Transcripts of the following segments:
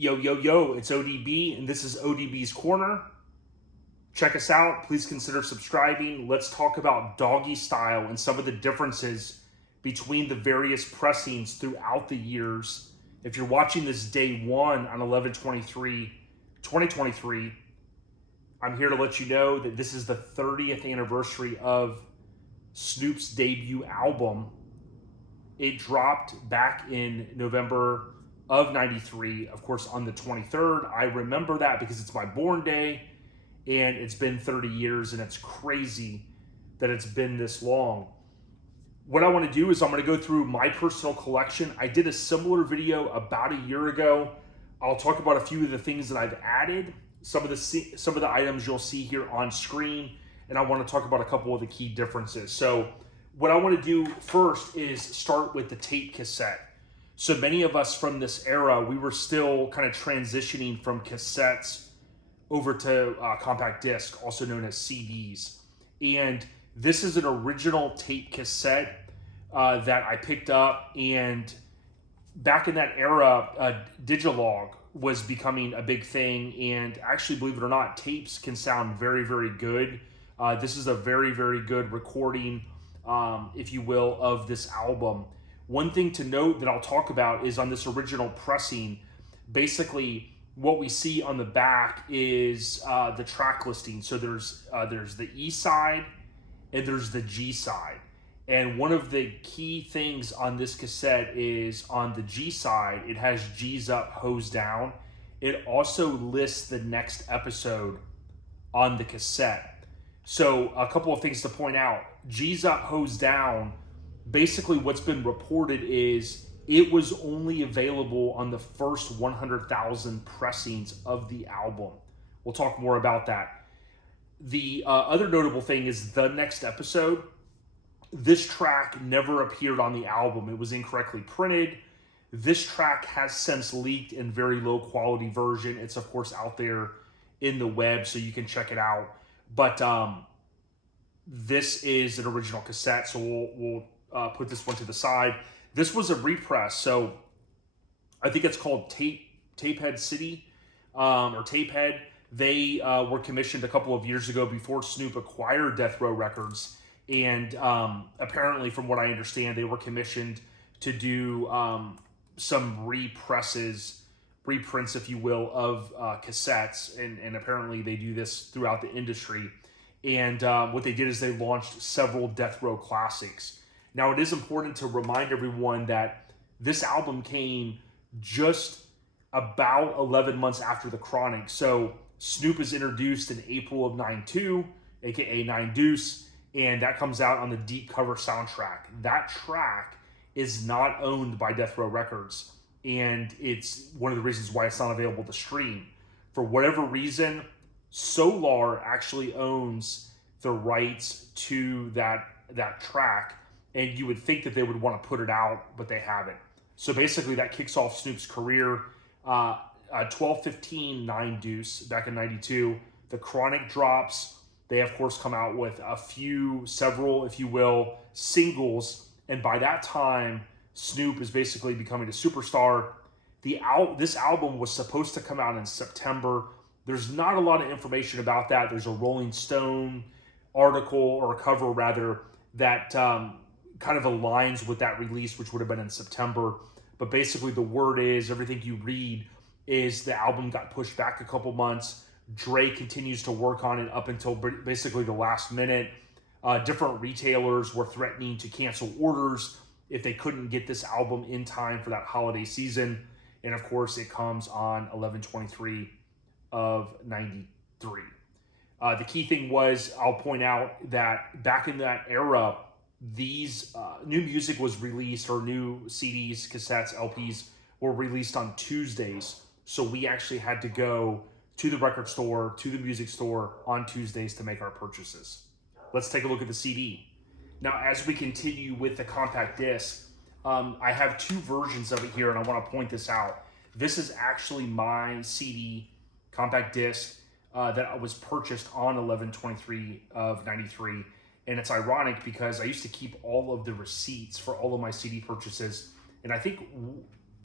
Yo, yo, yo, it's ODB, and this is ODB's Corner. Check us out. Please consider subscribing. Let's talk about Doggystyle and some of the differences between the various pressings throughout the years. If you're watching this day one on 11/23/2023, I'm here to let you know that this is the 30th anniversary of Snoop's debut album. It dropped back in November of 93, of course, on the 23rd. I remember that because it's my born day, and it's been 30 years, and it's crazy that it's been this long. What I want to do is I'm going to go through my personal collection. I did a similar video about a year ago. I'll talk about a few of the things that I've added, some of the items you'll see here on screen, and I want to talk about a couple of the key differences. So what I want to do first is start with the tape cassette. So many of us from this era, we were still kind of transitioning from cassettes over to compact disc, also known as CDs. And this is an original tape cassette that I picked up. And back in that era, Digilog was becoming a big thing. And actually, believe it or not, tapes can sound very, very good. This is a very, very good recording, if you will, of this album. One thing to note that I'll talk about is on this original pressing, basically what we see on the back is the track listing. So there's the E side and there's the G side. And one of the key things on this cassette is on the G side, it has G's up, hose down. It also lists the next episode on the cassette. So a couple of things to point out. G's up, hose down. Basically, what's been reported is it was only available on the first 100,000 pressings of the album. We'll talk more about that. The other notable thing is the next episode. This track never appeared on the album. It was incorrectly printed. This track has since leaked in very low quality version. It's, of course, out there in the web, so you can check it out. But this is an original cassette, so we'll put this one to the side. This was a repress, so I think it's called Tapehead City or Tapehead. They were commissioned a couple of years ago before Snoop acquired Death Row Records, and apparently, from what I understand, they were commissioned to do some reprints, if you will, of cassettes, and apparently they do this throughout the industry. And what they did is they launched several Death Row classics. Now, it is important to remind everyone that this album came just about 11 months after The Chronic. So Snoop is introduced in April of 92, aka 9 Deuce, and that comes out on the Deep Cover soundtrack. That track is not owned by Death Row Records, and it's one of the reasons why it's not available to stream. For whatever reason, Solar actually owns the rights to that track, and you would think that they would want to put it out, but they haven't. So basically that kicks off Snoop's career. 12/15 9 Deuce back in 92. The Chronic drops. They, of course, come out with several, if you will, singles. And by that time, Snoop is basically becoming a superstar. This album was supposed to come out in September. There's not a lot of information about that. There's a Rolling Stone article, or a cover rather, that kind of aligns with that release, which would have been in September. But basically the word is, everything you read is the album got pushed back a couple months. Dre continues to work on it up until basically the last minute. Different retailers were threatening to cancel orders if they couldn't get this album in time for that holiday season. And of course, it comes on 11/23 of 93. The key thing was, I'll point out that back in that era, these new music was released, or new CDs, cassettes, LPs were released on Tuesdays. So we actually had to go to the record store, to the music store on Tuesdays to make our purchases. Let's take a look at the CD. Now, as we continue with the compact disc, I have two versions of it here, and I want to point this out. This is actually my CD compact disc that was purchased on 11/23 of 93. And it's ironic because I used to keep all of the receipts for all of my CD purchases. And I think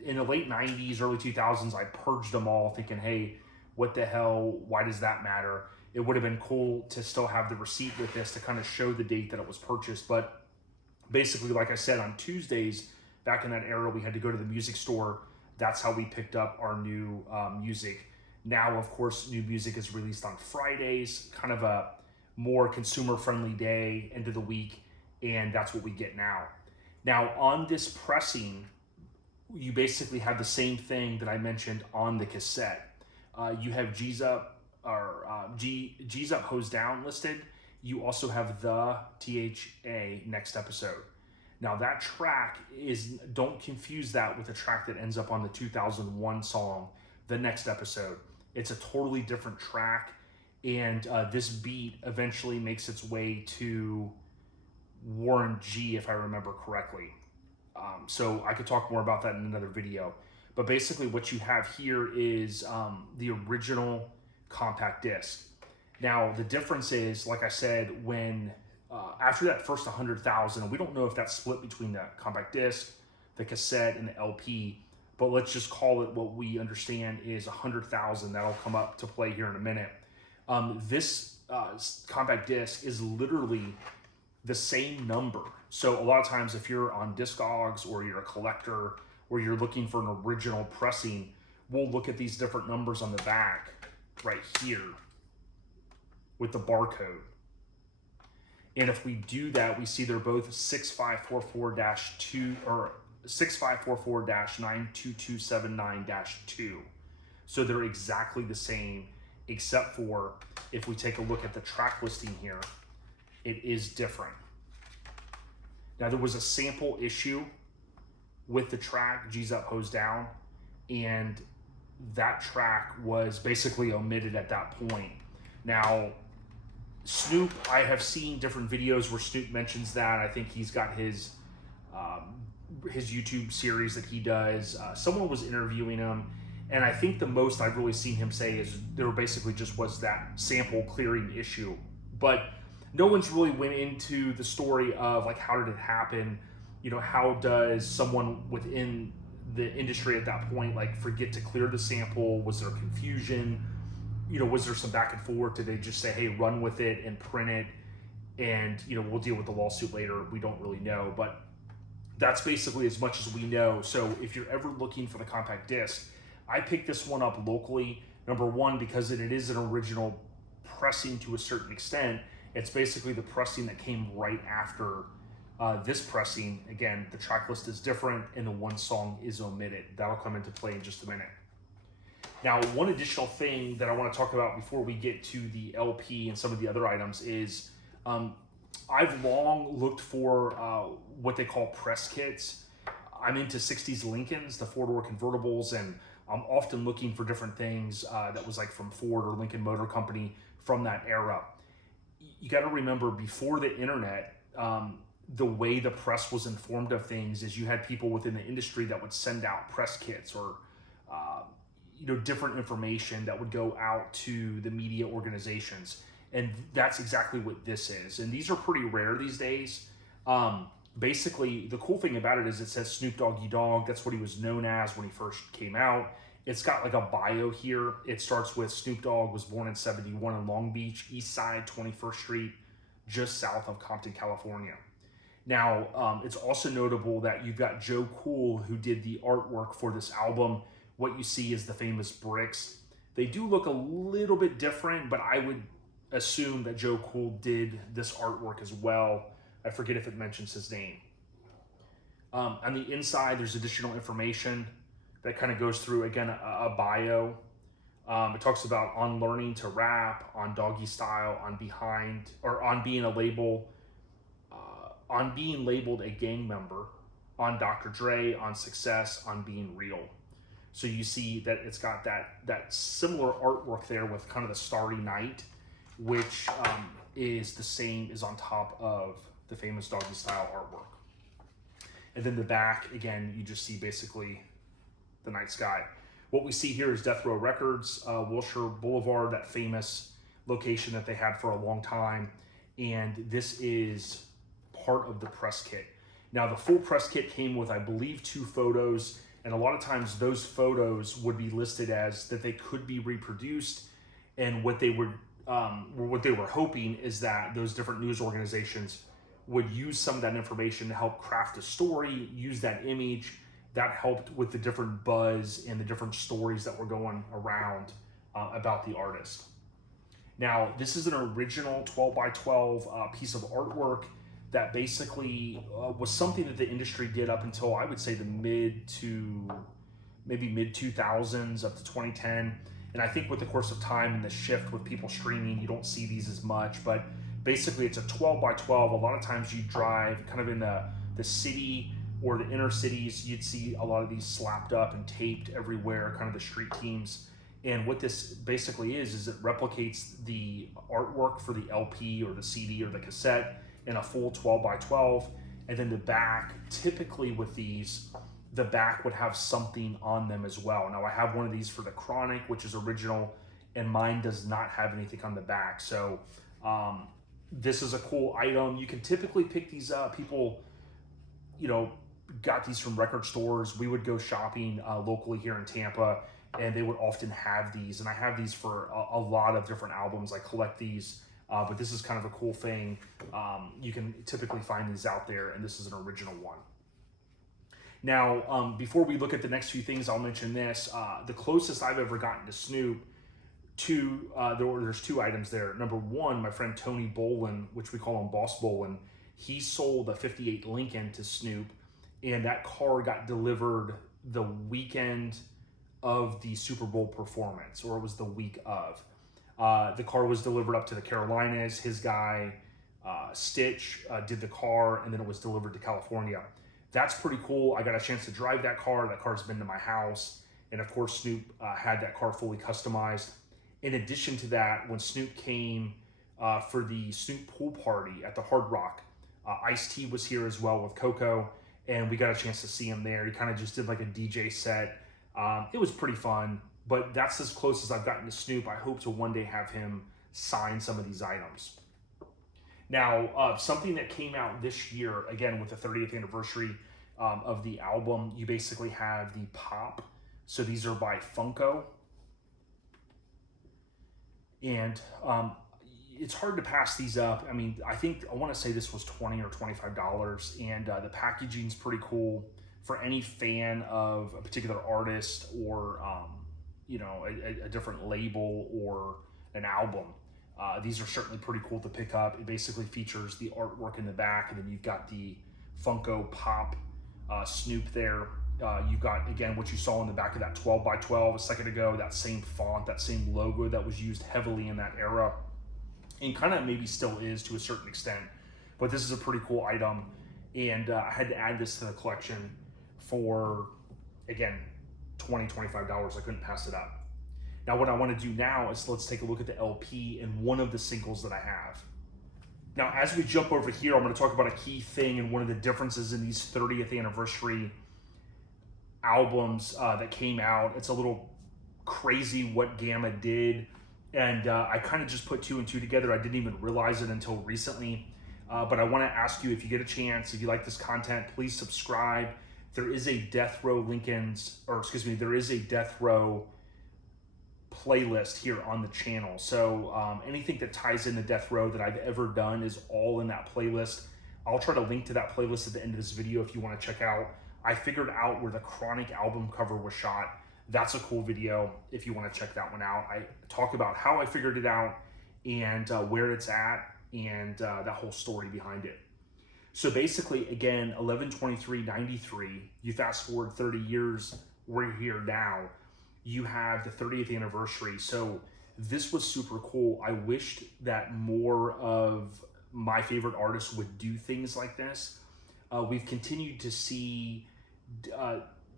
in the late 90s, early 2000s, I purged them all thinking, hey, what the hell? Why does that matter? It would have been cool to still have the receipt with this to kind of show the date that it was purchased. But basically, like I said, on Tuesdays, back in that era, we had to go to the music store. That's how we picked up our new music. Now, of course, new music is released on Fridays, kind of a more consumer-friendly day, end of the week, and that's what we get now. Now, on this pressing, you basically have the same thing that I mentioned on the cassette. You have G's Up, or G's Up, Hose Down listed. You also have the THA next episode. Now that track don't confuse that with the track that ends up on the 2001 song, The Next Episode. It's a totally different track, and this beat eventually makes its way to Warren G, if I remember correctly. So I could talk more about that in another video. But basically what you have here is the original compact disc. Now the difference is, like I said, when after that first 100,000, we don't know if that's split between the compact disc, the cassette, and the LP, but let's just call it what we understand is 100,000. That'll come up to play here in a minute. This compact disc is literally the same number. So a lot of times if you're on Discogs or you're a collector or you're looking for an original pressing, we'll look at these different numbers on the back right here with the barcode. And if we do that, we see they're both 6544-2 or 6544-92279-2. So they're exactly the same, except for if we take a look at the track listing here, it is different. Now there was a sample issue with the track G's Up, Hose Down, and that track was basically omitted at that point. Now, Snoop, I have seen different videos where Snoop mentions that. I think he's got his YouTube series that he does. Someone was interviewing him, and I think the most I've really seen him say is there basically just was that sample clearing issue. But no one's really went into the story of like, how did it happen? You know, how does someone within the industry at that point like forget to clear the sample? Was there confusion? You know, was there some back and forth? Did they just say, hey, run with it and print it, and you know, we'll deal with the lawsuit later? We don't really know, but that's basically as much as we know. So if you're ever looking for the compact disc, I picked this one up locally. Number one, because it is an original pressing to a certain extent. It's basically the pressing that came right after this pressing. Again, the track list is different and the one song is omitted. That'll come into play in just a minute. Now, one additional thing that I want to talk about before we get to the LP and some of the other items is I've long looked for what they call press kits. I'm into 60s Lincolns, the four-door convertibles, and I'm often looking for different things that was like from Ford or Lincoln Motor Company from that era. You got to remember, before the internet, the way the press was informed of things is you had people within the industry that would send out press kits or you know, different information that would go out to the media organizations, and that's exactly what this is. And these are pretty rare these days. Basically, the cool thing about it is it says Snoop Doggy Dogg. That's what he was known as when he first came out. It's got like a bio here. It starts with Snoop Dogg was born in '71 in Long Beach, East Side, 21st Street, just south of Compton, California. Now, it's also notable that you've got Joe Cool, who did the artwork for this album. What you see is the famous bricks. They do look a little bit different, but I would assume that Joe Cool did this artwork as well. I forget if it mentions his name. On the inside, there's additional information that kind of goes through, again, a bio. It talks about on learning to rap, on Doggystyle, on being labeled a gang member, on Dr. Dre, on success, on being real. So you see that it's got that similar artwork there with kind of the Starry Night, which is the same as on top of the famous Doggystyle artwork. And then the back, again, you just see basically the night sky. What we see here is Death Row Records, Wilshire Boulevard, that famous location that they had for a long time. And this is part of the press kit. Now, the full press kit came with, I believe, 2 photos. And a lot of times those photos would be listed as that they could be reproduced, and what they were hoping is that those different news organizations would use some of that information to help craft a story, use that image. That helped with the different buzz and the different stories that were going around about the artist. Now, this is an original 12 by 12 piece of artwork that basically was something that the industry did up until, I would say, the mid 2000s up to 2010. And I think with the course of time and the shift with people streaming, you don't see these as much. But basically, it's a 12 by 12. A lot of times you drive kind of in the city or the inner cities, you'd see a lot of these slapped up and taped everywhere, kind of the street teams. And what this basically is it replicates the artwork for the LP or the CD or the cassette in a full 12 by 12. And then the back, typically with these, the back would have something on them as well. Now I have one of these for the Chronic, which is original, and mine does not have anything on the back. So this is a cool item. You can typically pick these up. People, got these from record stores. We would go shopping locally here in Tampa, and they would often have these. And I have these for a lot of different albums. I collect these, but this is kind of a cool thing. You can typically find these out there, and this is an original one. Now, before we look at the next few things, I'll mention this. The closest I've ever gotten to Snoop, there's two items there. Number one, my friend Tony Bolin, which we call him Boss Bolin, he sold a 58 Lincoln to Snoop, and that car got delivered the weekend of the Super Bowl performance, or it was the week of. The car was delivered up to the Carolinas. His guy, Stitch, did the car, and then it was delivered to California. That's pretty cool. I got a chance to drive that car. That car's been to my house. And of course, Snoop had that car fully customized. In addition to that, when Snoop came for the Snoop pool party at the Hard Rock, Ice-T was here as well with Coco, and we got a chance to see him there. He kind of just did like a DJ set. It was pretty fun, but that's as close as I've gotten to Snoop. I hope to one day have him sign some of these items. Now, something that came out this year, again, with the 30th anniversary of the album, you basically have the Pop. So these are by Funko. And it's hard to pass these up. I mean, I want to say this was $20 or $25, and the packaging's pretty cool for any fan of a particular artist or, a different label or an album. These are certainly pretty cool to pick up. It basically features the artwork in the back, and then you've got the Funko Pop Snoop there. You've got, again, what you saw in the back of that 12 by 12 a second ago, that same font, that same logo that was used heavily in that era, and kind of maybe still is to a certain extent. But this is a pretty cool item, and I had to add this to the collection for, again, $20, $25. I couldn't pass it up. Now, what I want to do now is let's take a look at the LP and one of the singles that I have. Now, as we jump over here, I'm going to talk about a key thing and one of the differences in these 30th anniversary albums that came out. It's a little crazy what Gamma did, and I kind of just put two and two together. I didn't even realize it until recently, but I want to ask you, if you get a chance, if you like this content, please subscribe. There is a Death Row there is a Death Row playlist here on the channel. So anything that ties into Death Row that I've ever done is all in that playlist. I'll try to link to that playlist at the end of this video if you want to check out. I figured out where the Chronic album cover was shot. That's a cool video if you want to check that one out. I talk about how I figured it out and where it's at and that whole story behind it. So basically, again, 11/23/93, you fast forward 30 years, we're here now. You have the 30th anniversary. So this was super cool. I wished that more of my favorite artists would do things like this. We've continued to see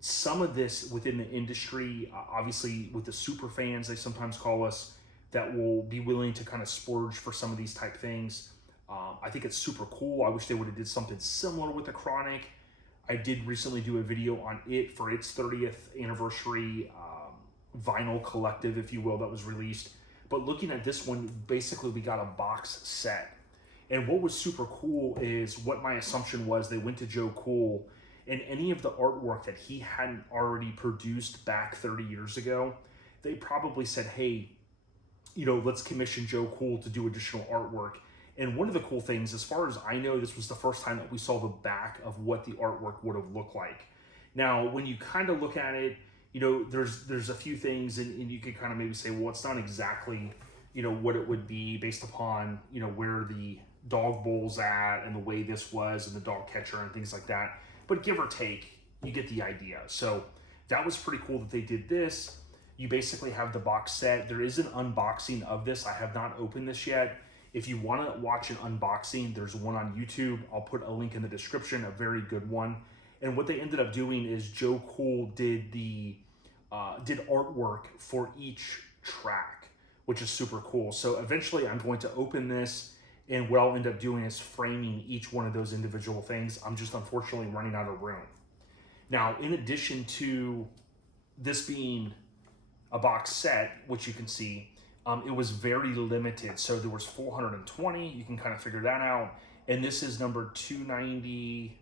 some of this within the industry, obviously with the super fans, they sometimes call us, that will be willing to kind of splurge for some of these type things. I think it's super cool. I wish they would have did something similar with the Chronic. I did recently do a video on it for its 30th anniversary vinyl collective, if you will, that was released. But looking at this one, basically we got a box set. And what was super cool is what my assumption was, they went to Joe Cool and any of the artwork that he hadn't already produced back 30 years ago, they probably said, hey, let's commission Joe Cool to do additional artwork. And one of the cool things, as far as I know, this was the first time that we saw the back of what the artwork would have looked like. Now, when you kind of look at it, there's a few things, and you could kind of maybe say, well, it's not exactly, what it would be based upon, where the dog bowl's at and the way this was and the dog catcher and things like that. But give or take, you get the idea. So that was pretty cool that they did this. You basically have the box set. There is an unboxing of this. I have not opened this yet. If you want to watch an unboxing, there's one on YouTube. I'll put a link in the description, a very good one. And what they ended up doing is Joe Cool did did artwork for each track, which is super cool. So eventually I'm going to open this, and what I'll end up doing is framing each one of those individual things. I'm just unfortunately running out of room. Now, in addition to this being a box set, which you can see, it was very limited. So there was 420, you can kind of figure that out. And this is number 290.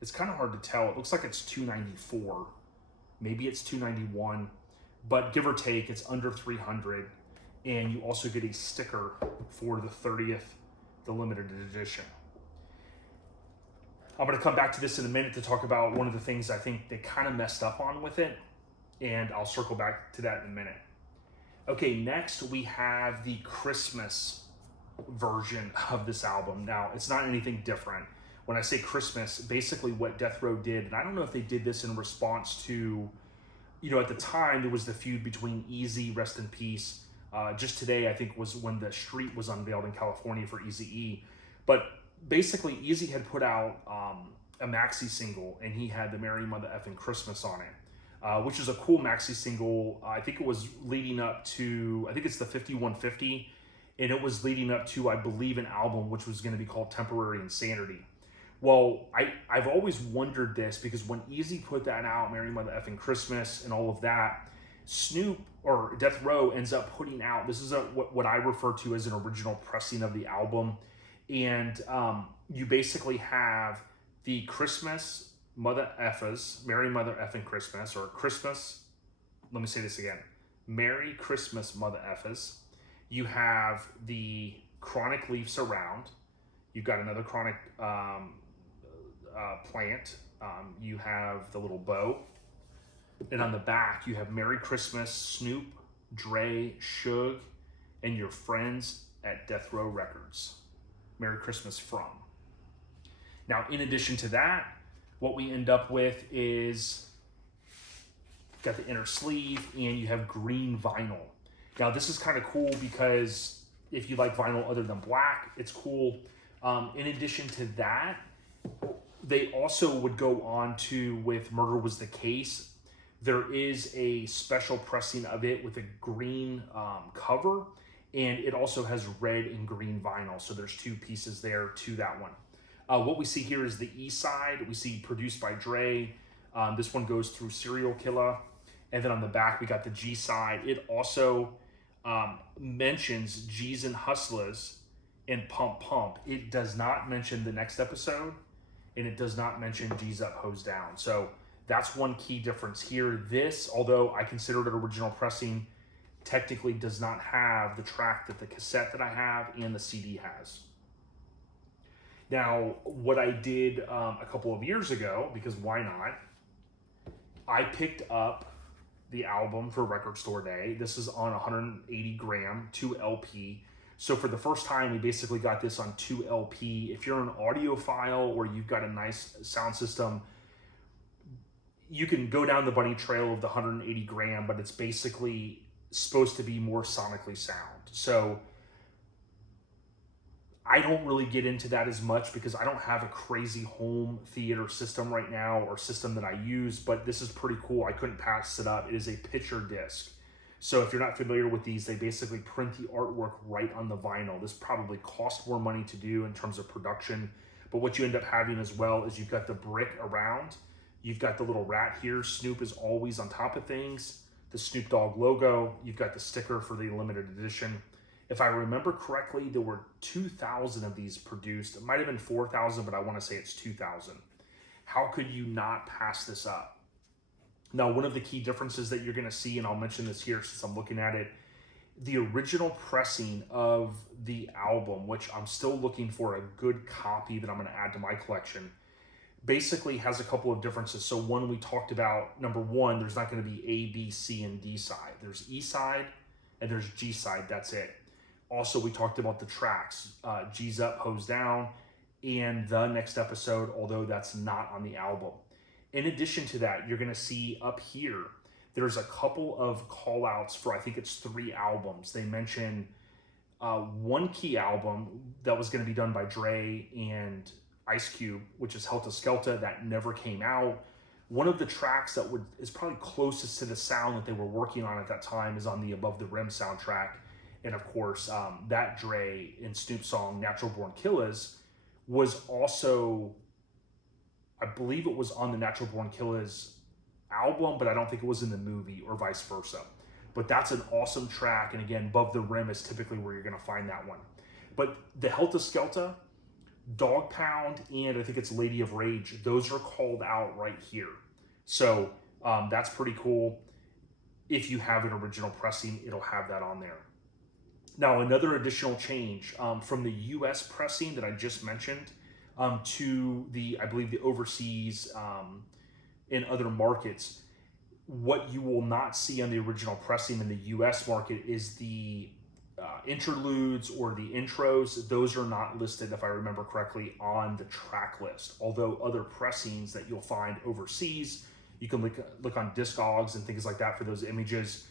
It's kind of hard to tell. It looks like it's 294. Maybe it's 291, but give or take, it's under 300. And you also get a sticker for the 30th, the limited edition. I'm going to come back to this in a minute to talk about one of the things I think they kind of messed up on with it, and I'll circle back to that in a minute. Okay, next we have the Christmas version of this album. Now, it's not anything different. When I say Christmas, basically what Death Row did, and I don't know if they did this in response to, at the time there was the feud between Eazy, rest in peace. Just today, I think, was when the street was unveiled in California for Eazy-E. But basically, Eazy had put out a maxi single, and he had the Merry Mother Effing Christmas on it, which is a cool maxi single. I think it was leading up to, I think it's the 5150, and it was leading up to, I believe, an album which was going to be called Temporary Insanity. Well, I've always wondered this, because when Eazy put that out, Merry Mother Effing Christmas and all of that, Snoop or Death Row ends up putting out, this is what I refer to as an original pressing of the album. And you basically have the Christmas Mother Effas, Merry Mother Effing Christmas, or Christmas, let me say this again, Merry Christmas Mother Effas. You have the Chronic Leafs Around. You've got another Chronic plant. You have the little bow. And on the back, you have Merry Christmas, Snoop, Dre, Suge, and your friends at Death Row Records. Merry Christmas from. Now, in addition to that, what we end up with is got the inner sleeve, and you have green vinyl. Now, this is kind of cool because if you like vinyl other than black, it's cool. In addition to that, they also would go on to, with Murder Was the Case, there is a special pressing of it with a green cover, and it also has red and green vinyl. So there's two pieces there to that one. What we see here is the E side. We see produced by Dre. This one goes through Serial Killer. And then on the back, we got the G side. It also mentions G's and Hustlers and Pump Pump. It does not mention the next episode, and it does not mention G's Up, Hose Down. So that's one key difference here. This, although I considered it original pressing, technically does not have the track that the cassette that I have and the CD has. Now, what I did a couple of years ago, because why not, I picked up the album for Record Store Day. This is on 180 gram, 2 LP. So for the first time, we basically got this on 2 LP. If you're an audiophile or you've got a nice sound system, you can go down the bunny trail of the 180 gram, but it's basically supposed to be more sonically sound. So I don't really get into that as much because I don't have a crazy home theater system right now, or system that I use, but this is pretty cool. I couldn't pass it up. It is a picture disc. So if you're not familiar with these, they basically print the artwork right on the vinyl. This probably costs more money to do in terms of production, but what you end up having as well is you've got the brick around. You've got the little rat here. Snoop is always on top of things. The Snoop Dogg logo. You've got the sticker for the limited edition. If I remember correctly, there were 2,000 of these produced. It might have been 4,000, but I want to say it's 2,000. How could you not pass this up? Now, one of the key differences that you're going to see, and I'll mention this here since I'm looking at it, the original pressing of the album, which I'm still looking for a good copy that I'm going to add to my collection, basically has a couple of differences. So one, we talked about, number one, there's not going to be A, B, C, and D side. There's E side and there's G side. That's it. Also, we talked about the tracks, G's Up, Hoes Down, and The Next Episode, although that's not on the album. In addition to that, you're going to see up here, there's a couple of call outs for, I think it's 3 albums. They mention one key album that was going to be done by Dre and Ice Cube, which is Helta Skelta, that never came out. One of the tracks that is probably closest to the sound that they were working on at that time is on the Above the Rim soundtrack. And of course, that Dre and Snoop song, Natural Born Killers, was also, I believe it was on the Natural Born Killers album, but I don't think it was in the movie or vice versa. But that's an awesome track. And again, Above the Rim is typically where you're going to find that one. But the Helta Skelta, Dog Pound, and I think it's Lady of Rage, those are called out right here. So that's pretty cool. If you have an original pressing, it'll have that on there. Now, another additional change from the US pressing that I just mentioned to the, I believe, the overseas in other markets, what you will not see on the original pressing in the US market is the interludes or the intros. Those are not listed, if I remember correctly, on the track list. Although other pressings that you'll find overseas, you can look on Discogs and things like that for those images.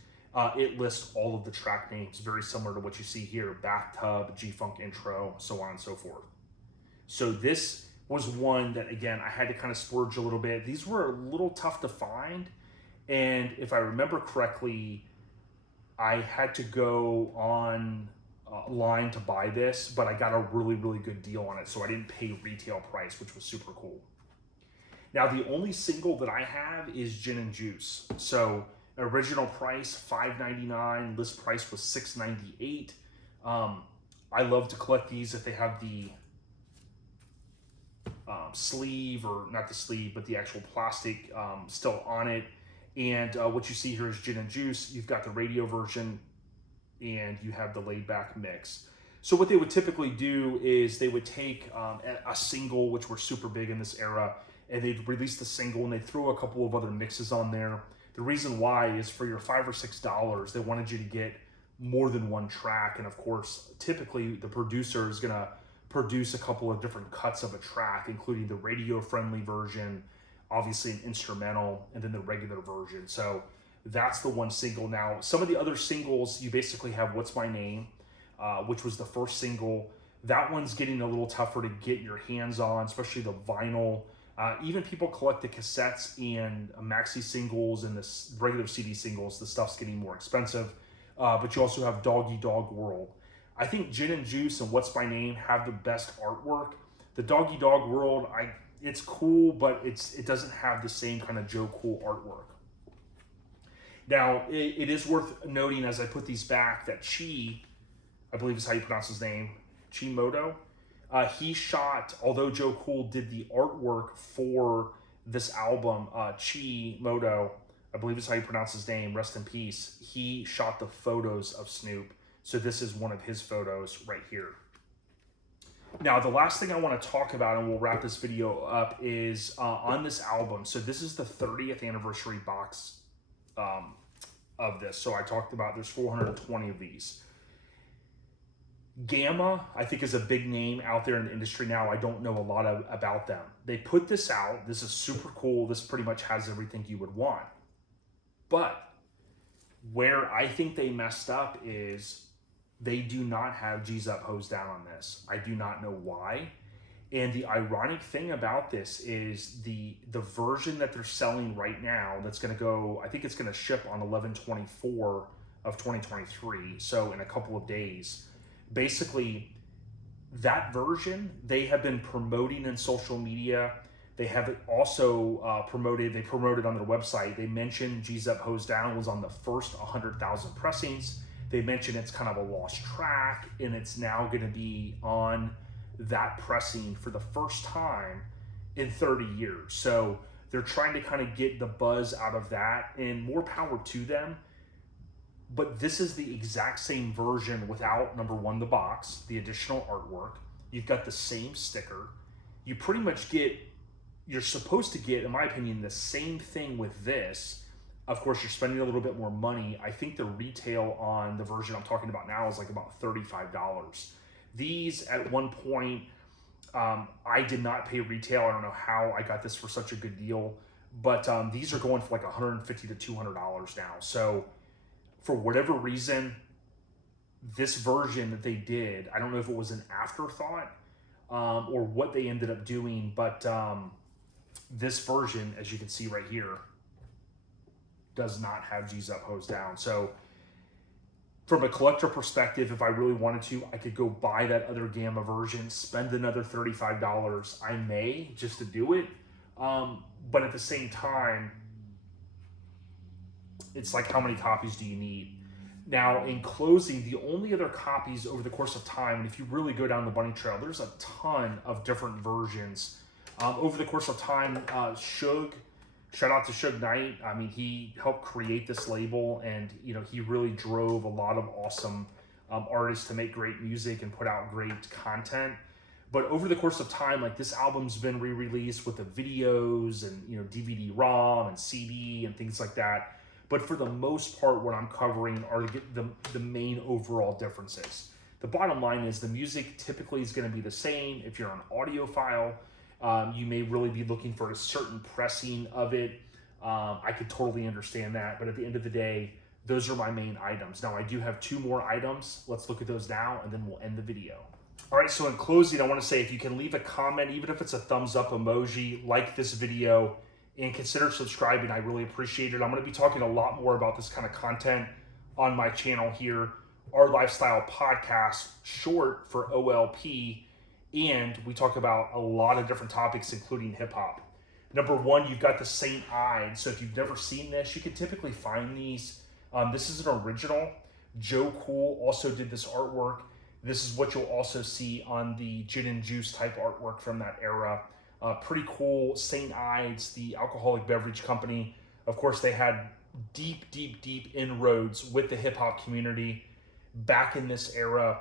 It lists all of the track names, very similar to what you see here: Bathtub, G-Funk Intro, so on and so forth. So this was one that, again, I had to kind of splurge a little bit. These were a little tough to find, and if I remember correctly, I had to go on line to buy this, but I got a really, really good deal on it, so I didn't pay retail price, which was super cool. Now, the only single that I have is Gin and Juice. So original price $5.99, list price was $6.98. I love to collect these if they have the sleeve, or not the sleeve, but the actual plastic still on it. And what you see here is Gin and Juice. You've got the radio version and you have the laid back mix. So what they would typically do is they would take a single, which were super big in this era, and they'd release the single and they'd throw a couple of other mixes on there. The reason why is for your $5 or $6, they wanted you to get more than one track. And of course, typically the producer is gonna produce a couple of different cuts of a track, including the radio-friendly version, obviously an instrumental, and then the regular version. So that's the one single. Now, some of the other singles, you basically have What's My Name, which was the first single. That one's getting a little tougher to get your hands on, especially the vinyl. Even people collect the cassettes and maxi singles and the regular CD singles. The stuff's getting more expensive. But you also have Doggy Dog World. I think Gin and Juice and What's My Name have the best artwork. The Doggy Dog World, it's cool, but it doesn't have the same kind of Joe Cool artwork. Now, it is worth noting as I put these back that Chi, I believe is how you pronounce his name, Chi Moto, he shot, although Joe Cool did the artwork for this album, Chi Moto, I believe is how you pronounce his name, rest in peace, he shot the photos of Snoop. So this is one of his photos right here. Now, the last thing I want to talk about, and we'll wrap this video up, is on this album. So this is the 30th anniversary box of this. So I talked about there's 420 of these. Gamma, I think, is a big name out there in the industry now. I don't know a lot about them. They put this out. This is super cool. This pretty much has everything you would want. But where I think they messed up is they do not have G's Up, Hoes Down on this. I do not know why. And the ironic thing about this is the version that they're selling right now that's going to go, I think it's going to ship on 11/24 of 2023, so in a couple of days. Basically, that version they have been promoting in social media. They have it also promoted on their website. They mentioned G's Up, Hoes Down was on the first 100,000 pressings. They mentioned it's kind of a lost track, and it's now going to be on that pressing for the first time in 30 years. So they're trying to kind of get the buzz out of that, and more power to them. But this is the exact same version without, number one, the box, the additional artwork. You've got the same sticker. You pretty much get, you're supposed to get, in my opinion, the same thing with this. Of course, you're spending a little bit more money. I think the retail on the version I'm talking about now is like about $35. These, at one point, I did not pay retail. I don't know how I got this for such a good deal, but these are going for like $150 to $200 now. So for whatever reason, this version that they did, I don't know if it was an afterthought or what they ended up doing, but this version, as you can see right here, does not have G's up, hose down. So from a collector perspective, if I really wanted to, I could go buy that other Gamma version, spend another $35. I may, just to do it. But at the same time, it's like, how many copies do you need? Now, in closing, the only other copies over the course of time, and if you really go down the bunny trail, there's a ton of different versions. Over the course of time, Suge, shout out to Suge Knight. I mean, he helped create this label, and he really drove a lot of awesome artists to make great music and put out great content. But over the course of time, like, this album's been re-released with the videos and DVD-ROM and CD and things like that. But for the most part, what I'm covering are the main overall differences. The bottom line is the music typically is going to be the same. If you're an audiophile, you may really be looking for a certain pressing of it. I could totally understand that. But at the end of the day, those are my main items. Now, I do have 2 more items. Let's look at those now, and then we'll end the video. All right, so in closing, I want to say, if you can leave a comment, even if it's a thumbs up emoji, like this video, and consider subscribing, I really appreciate it. I'm going to be talking a lot more about this kind of content on my channel here, Our Lifestyle Podcast, short for OLP, and we talk about a lot of different topics, including hip-hop. Number one, you've got the St. Ide. So if you've never seen this, you can typically find these. This is an original. Joe Cool also did this artwork. This is what you'll also see on the Gin and Juice type artwork from that era. Pretty cool. St. Ides, the alcoholic beverage company. Of course, they had deep inroads with the hip-hop community back in this era.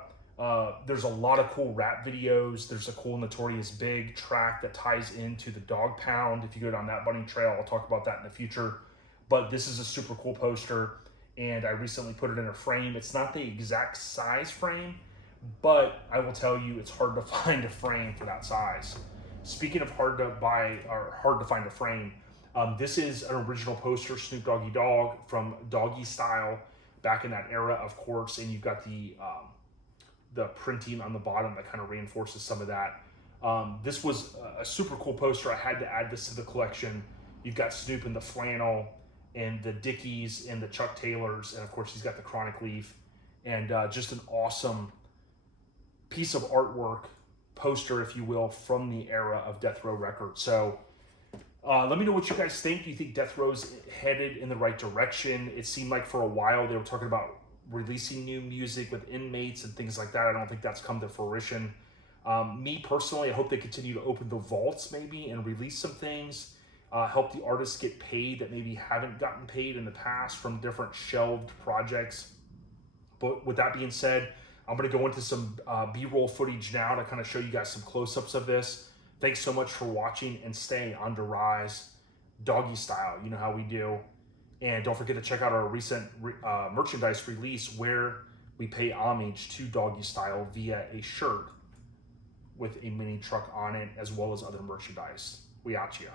There's a lot of cool rap videos. There's a cool Notorious Big track that ties into the Dog Pound. If you go down that bunny trail, I'll talk about that in the future. But this is a super cool poster, and I recently put it in a frame. It's not the exact size frame, but I will tell you, it's hard to find a frame for that size. Speaking of hard to buy or hard to find a frame, this is an original poster, Snoop Doggy Dogg from Doggystyle, back in that era, of course, and you've got the printing on the bottom that kind of reinforces some of that. This was a super cool poster. I had to add this to the collection. You've got Snoop in the flannel and the Dickies and the Chuck Taylors, and of course he's got the Chronic Leaf, and just an awesome piece of artwork, poster, if you will, from the era of Death Row Records. So let me know what you guys think. Do you think Death Row's headed in the right direction? It seemed like for a while they were talking about releasing new music with inmates and things like that. I don't think that's come to fruition. Me personally, I hope they continue to open the vaults maybe and release some things, help the artists get paid that maybe haven't gotten paid in the past from different shelved projects. But with that being said, I'm going to go into some B-roll footage now to kind of show you guys some close-ups of this. Thanks so much for watching, and stay on the rise. Doggystyle, you know how we do. And don't forget to check out our recent merchandise release where we pay homage to Doggystyle via a shirt with a mini truck on it, as well as other merchandise. We out ya.